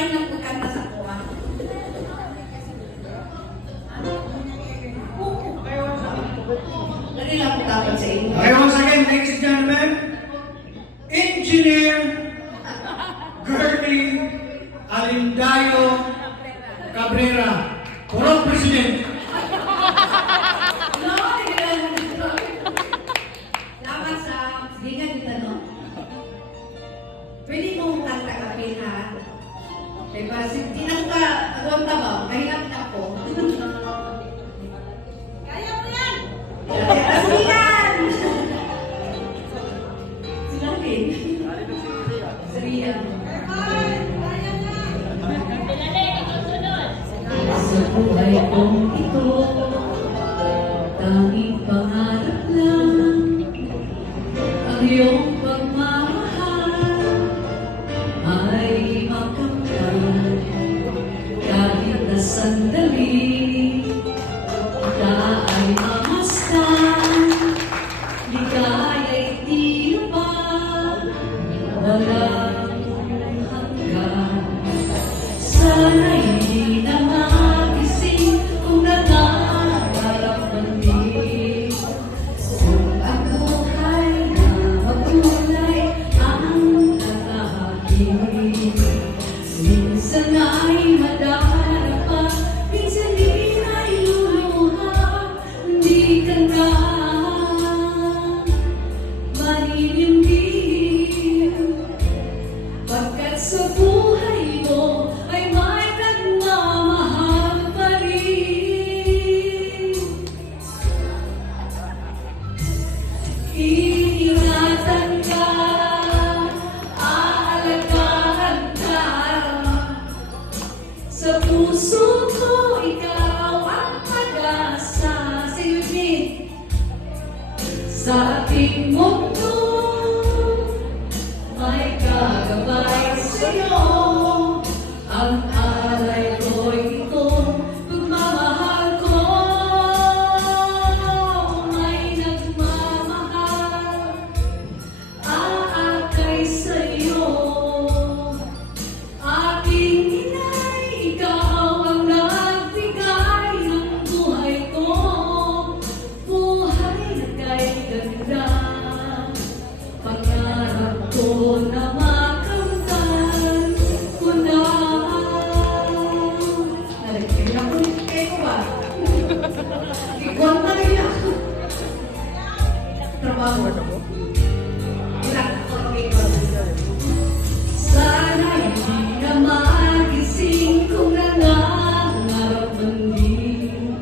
Bahin lang pagkanta sa kuha. Dali lang po dapat sa inyo. Okay, once again, ladies and gentlemen, Engineer Gertie Alindayo Cabrera, Corong President. No, dapat sa hingan dito, no? Pwede mong kanta kapil, ha? Diba, tinang ka, agawang tabaw, kahirap na ako. Kaya mo yan! Asigan! Silapin. Sariyan. Sa buhay kong ito, tanging pangarap lang ang iyong pagmamahal ay makamtan kahit na sandali ika ay mamastan ligaya'y di na ba walang hanggan sana'y hindi na magising kung nangangarap man din kung ang buhay na magulay ang nakahakin minsan ay madarapa minsan din ay luluha hindi ka na maninindig pagkat sa buhay mo ay may nagmamahal pa rin. Iingatan ka, aalagaan ka. Sa puso ko, ikaw ang pag-asa. Sa Eugene, sa ating mundo, may kagabay sa'yo. Ang alay ko'y itong pagmamahal ko. May nagmamahal, aakay sa'yo. Aking inay, ikaw ang nagbigay ng buhay ko. Buhay na kay ganda. Pangarap ko na makamtan ko na. Nalagpil ako ni Keko ba? Ikaw na rin ako. Trabaho. Ilang ako sana hindi na magising kung nangangarap man din.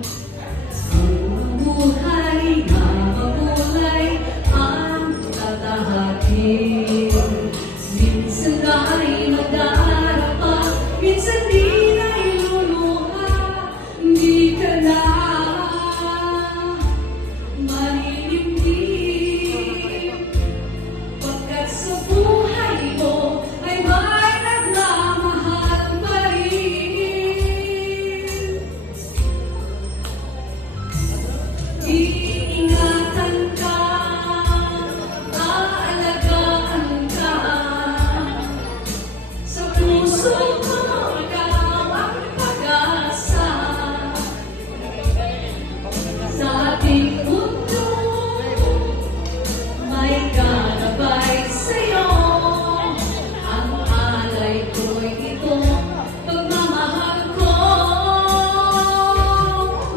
Ang buhay na magulay ang tatahakin. Minsan ay madarapa, minsan din ay luluha. Hindi ka na maninindig pagkat sa buhay mo ay may nagmamahal pa rin. Iingatan ka, aalagaan ka. Sa puso ko, ikaw ang pag-asa. Sa ating mundo, may kalabay sa'yo. Ang alay ko'y itong pagmamahal ko.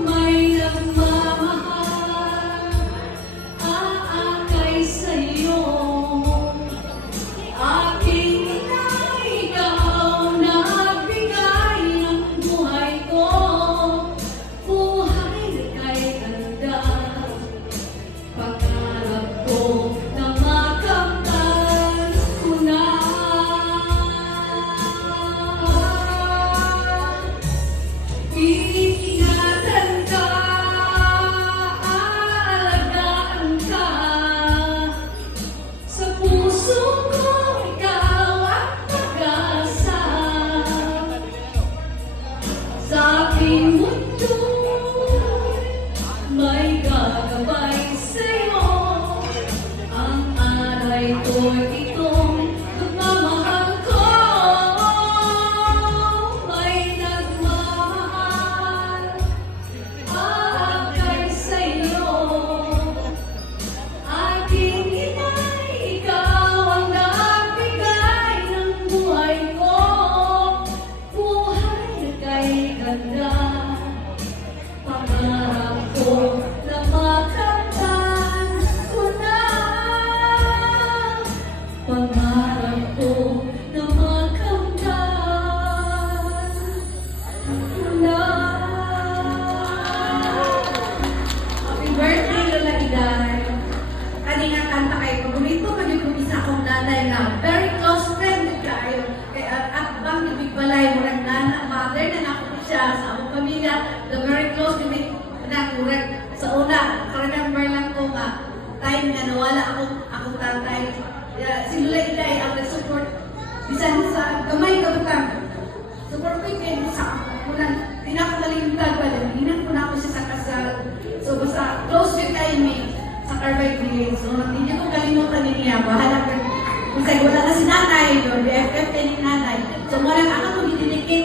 May nagmamahal, aakay sa'yo. Aking inay, ikaw na sa gamay kabutang. So, perfect kayo sa unang pinakamalimtad pa din. Inan ko na ako siya sa kasal. So, basta close with kayo me sa Carbide Village. So, hindi ko kalimutan niya. Bahala ka. Kung sa'yo wala na si nanay, no? BFF kayo ni nanay. So, muna ako mag-dedicate